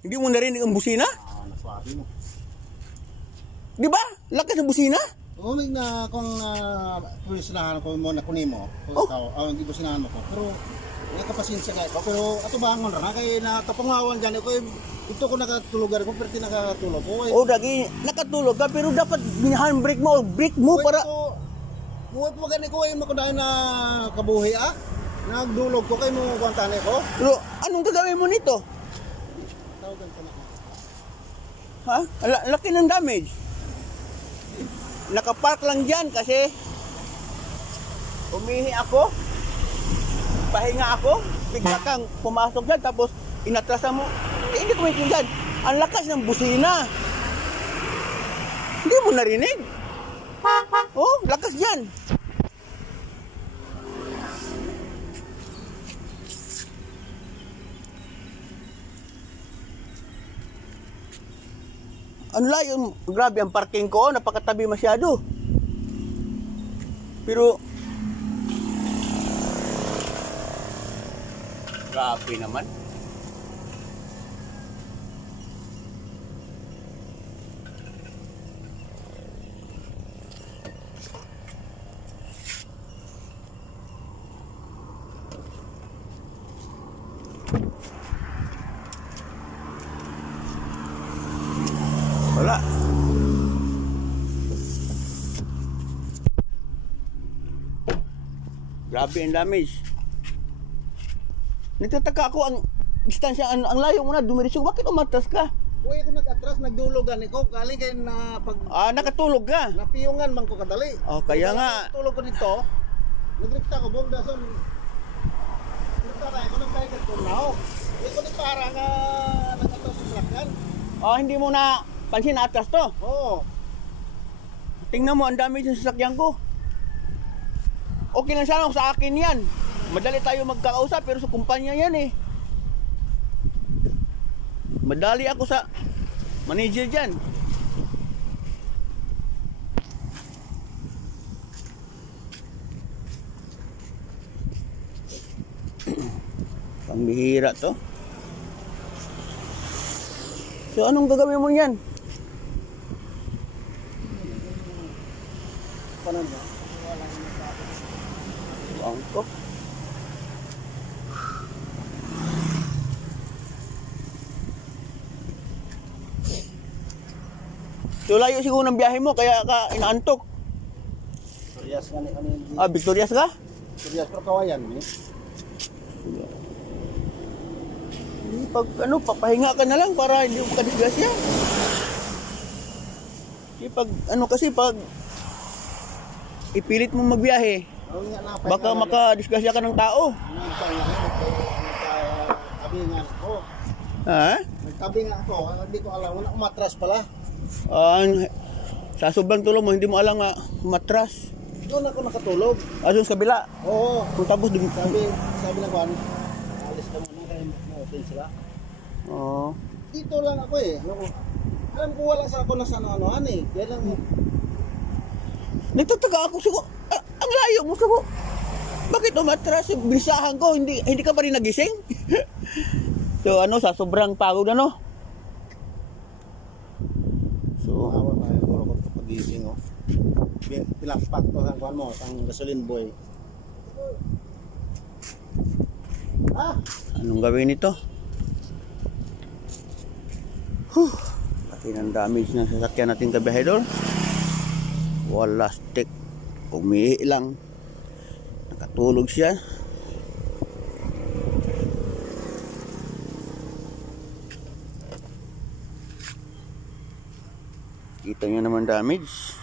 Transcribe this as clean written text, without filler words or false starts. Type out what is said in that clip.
Hindi mo narinig ang busina? Naswabi mo. Di ba? Lakas ng busina? Umig na kung sinahan ko mo na kunin mo. Hindi ko sinahan mo ko. Pero may kapasensya ka ko. Pero ato bangon ra kay natapangawan dyan ko. Ito ko nakatulugan ko pero nakatulog ko. O dagi nakatulog ka pero dapat handbrake mo o brake mo para buhay po gani ko ay makudahan na kabuhi Nagdulog ko kay mo kuwantane ko. Pero anong gagawin mo nito? Tawagan ko na. Ha? Laki ng damage. Nakapark lang dyan kasi umihi ako, pahinga ako, bigla kang pumasok dyan tapos inatrasan mo. Hindi ko maintindihan. Ang lakas ng busina. Hindi mo narinig? Oh, lakas dyan. Ano lang yung grabe ang parking ko, napakatabi masyado. Pero grabe naman. Wala. Grabe ang damage. Nagtataka ako ang distansya, ang layo mo na dumiretso. Bakit umatras ka? Uy, ako nag-atras, nagdulogan ko. Galing kayo na pag... nakatulog ka? Napiyungan man ko kadali. Oh, kaya nga. Tulog ko dito. Nagrikta ko, buong dason. Nagrikta tayo ko ng kaigat ko now. Hindi ko ni para nga nag-atras sa lakyan. Hindi mo na pansin na atras to? Oo. Tingnan mo, ang dami yung sasakyan ko. Okay lang sana kung sa akin yan. Madali tayo magkakausap pero sa kumpanya yan eh. Madali ako sa manager dyan. Pambihira to. So anong gagawin mo yan? Paano ba? Bangkok. So layo siguro ng biyahe mo kaya ka inaantok. Victorias nga ni ano. Victorias ka? Victorias pero kawayan ni. Pag papahinga ka na lang para hindi mo kadisgrasya. Kasi pag ipilit mo magbiyahe, baka makadisgrasya ka ng tao. Nagtabi nga ako. Ha? Nagtabi nga ako. Hindi ko alam. Wala umatras pala. Sa sobrang tulog mo, hindi mo alam nga matras. Doon ako nakatulog. Doon sa kabila? Oo. Kung tapos doon. Sabi na ba, alis ka muna kayo ma-open sila. Oo. Dito lang ako eh. Alam ko wala sa ako na sa ano-anoan eh. Kaya lang nagtataka ako siguro. Ang layo mo siguro. Bakit umatras? Bilisahan ko, hindi ka pa rin nagising? So sa sobrang pagod So awa tayo puro ko pagising Pilakpak to ang kuan mo, ang gasoline boy. Anong gawin nito? Laki ng damage na sasakyan natin kabahedor. Wala stick. Umihi lang. Nakatulog siya. Kita niyo naman damage.